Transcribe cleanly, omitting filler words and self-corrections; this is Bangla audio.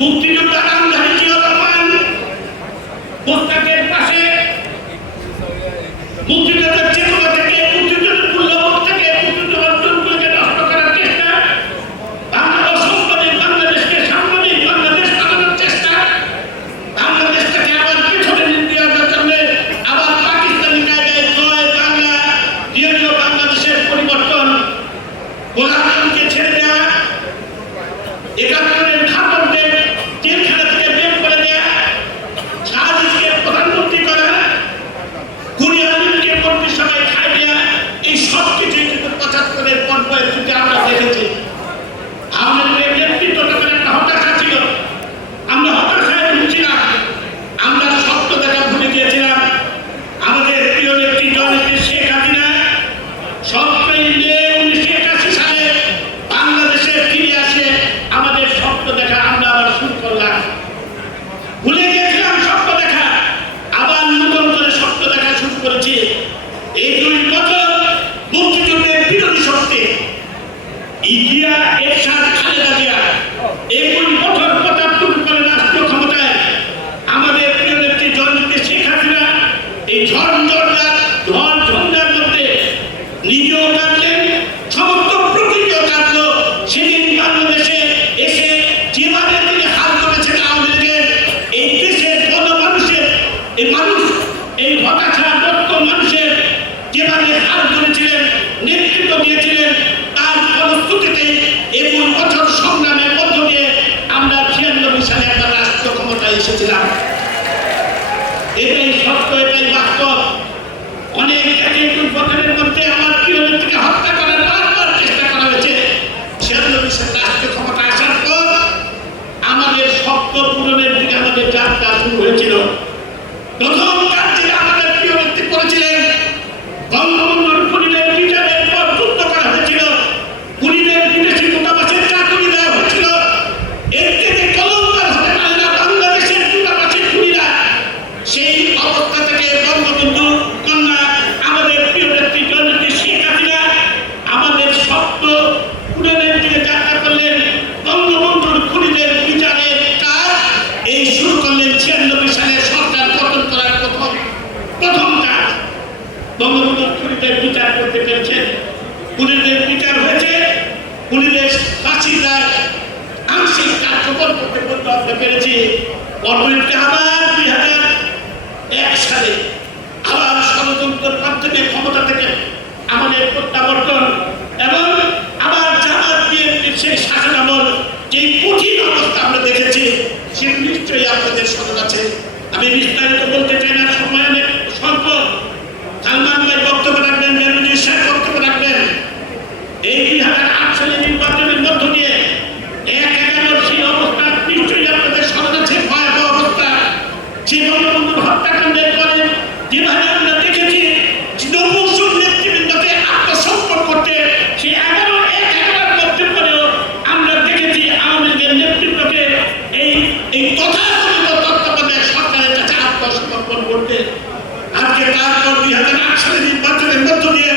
মুক্তিযোদ্ধা নামধারী জিয়া রহমান পোস্টারের পাশে মুক্তিযোদ্ধার চেতনা থেকে মুক্তিযুদ্ধের মূল্যবোধ থেকে মুক্তিযুদ্ধ অর্জনগুলোকে নষ্ট করার চেষ্টা, বাংলা সম্পদের বাংলাদেশকে সাম্যবাদী বাংলাদেশ বানানোর চেষ্টা, বাংলাদেশটাকে আবার পিছনে নিয়ে যাওয়ার জন্য আবার পাকিস্তানি কায়দায় জয় বাংলা জিয়ানীয় বাংলাদেশের পরিবর্তন, গোলামকে ছেড়ে দেওয়া, একাত্তরের ঘাতকদের জেলখানা থেকে বের করে দেওয়া, শাহজিকে প্রধানমন্ত্রী করা, কুড়িয়ালিকে মন্ত্রিসভায় খাই দেওয়া, এই সব কিছুই কিন্তু ৭৫-এর পর্যায়ে আমরা দেখেছি। আমাদের নেতৃত্বটা একটা হতাশা ছিল, আমরা হতাশায় ভুগছিলাম, আমরা সত্য দেখা ভুলে গিয়েছিলাম। আমাদের প্রিয় নেত্রী জননেত্রী শেখ হাসিনা ৭ই মে ১৯৮১ সালে বাংলাদেশে ফিরে আসে, আমাদের স্বপ্ন দেখা আমরা আবার শুরু করলাম। ভুলে গিয়েছিলাম স্বপ্ন দেখা, আবার নতুন করে স্বপ্ন দেখা শুরু করেছি। এই ২ বছর মুক্তিযুদ্ধের বিরোধী শক্তি জিয়া এরশাদ খালেদা জিয়া এই ২ বছর ৭৫ করে রাষ্ট্রীয় ক্ষমতায় আমাদের প্রিয় নেত্রী জননেত্রী শেখ হাসিনা এই ঝড়-ঝঞ্ঝার মধ্যে নিজেও কাঁদলেন, সমস্ত প্রকৃতিও কাঁদল। সেদিন বাংলাদেশে এসে যেভাবে তিনি হাল করেছেন আওয়ামী লীগের, এই দেশের গণমানুষের এই মানুষ, এই হতাশাগ্রস্ত মানুষের যেভাবে হাল ধরেছিলেন, নেতৃত্ব দিয়েছিলেন, তার ফলশ্রুতিতে এই ২ বছর সংগ্রামের মধ্য দিয়ে আমরা ৯৬ সালে একটা রাষ্ট্রীয় ক্ষমতায় এসেছিলাম। এটাই সত্য, এটাই বাস্তব। অনেক ২ বছরের মধ্যে আমার প্রিয় নেত্রীকে হত্যা করার বারবার চেষ্টা করা হয়েছে। ৯৬ সালে রাষ্ট্রীয় ক্ষমতা আসার পর আমাদের স্বপ্ন পূরণের দিকে আমাদের যাত্রা শুরু হয়েছিল। প্রথম কাজ যেটা আমাদের প্রিয় নেত্রী করেছিলেন, বঙ্গবন্ধুর খুনিদের বিচারের পর যুদ্ধ করা হয়েছিল, খুনিদের বিদেশি দূতাবাসের চাকরি দেওয়া হয়েছিল। এর থেকে কলঙ্কার হতে পারে না বাংলাদেশের দূতাবাসের খুনিরা। সেই অবস্থা থেকে বঙ্গবন্ধু কন্যা আমাদের প্রিয় নেত্রী জননেত্রী শেখ হাসিনা আমাদের স্বপ্ন পূরণের দিকে যাত্রা করলেন। বঙ্গবন্ধুর খুনিদের বিচারের কাজ এই শুরু করলেন ৯৬ সালে সরকার পতন করার প্রথম কাজ। বঙ্গবন্ধুর খুনিদের বিচার করতে পেরেছেন, খুনিদের বিচার হয়েছে, খুনিদের ফাঁসির রায় আংশিক কার্যকর করতে আমরা পেরেছি। পরবর্তীতে আবার ২০০১ সালে আবার ষড়যন্ত্রের মাধ্যমে ক্ষমতা থেকে আমাদের প্রত্যাবর্তন এবং আবার জামাত বিএনপির সেই শাসনামল, যে কঠিন অবস্থা আমরা দেখেছি, সেটা নিশ্চয়ই আপনাদের স্মরণ আছে। আমি বিস্তারিত বলতে চাই না, সময় অনেক স্বল্প। সালমান ভাই বক্তব্য রাখবেন, বেনজির সাহেব বক্তব্য রাখবেন। এই ২০০৮ সালে নির্বাচনের মধ্য দিয়ে ১/১১ সেই অবস্থা নিশ্চয়ই আপনাদের স্মরণ আছে, ভয়াবহ অবস্থা। সেই বঙ্গবন্ধুর হত্যাকাণ্ডের পরে যেভাবে আমরা দেখেছি নবুসুর নেতৃবৃন্দকে আত্মসমর্পণ করতে, সেই ১১/১১ মধ্যে পরেও আমরা দেখেছি আওয়ামী লীগের নেতৃত্বকে এই তথাকথিত তত্ত্বাবধায়ক সরকারের কাছে আত্মসমর্পণ করতে। আজকে তারপর ২০০৮ সালে নির্বাচনের মধ্য দিয়ে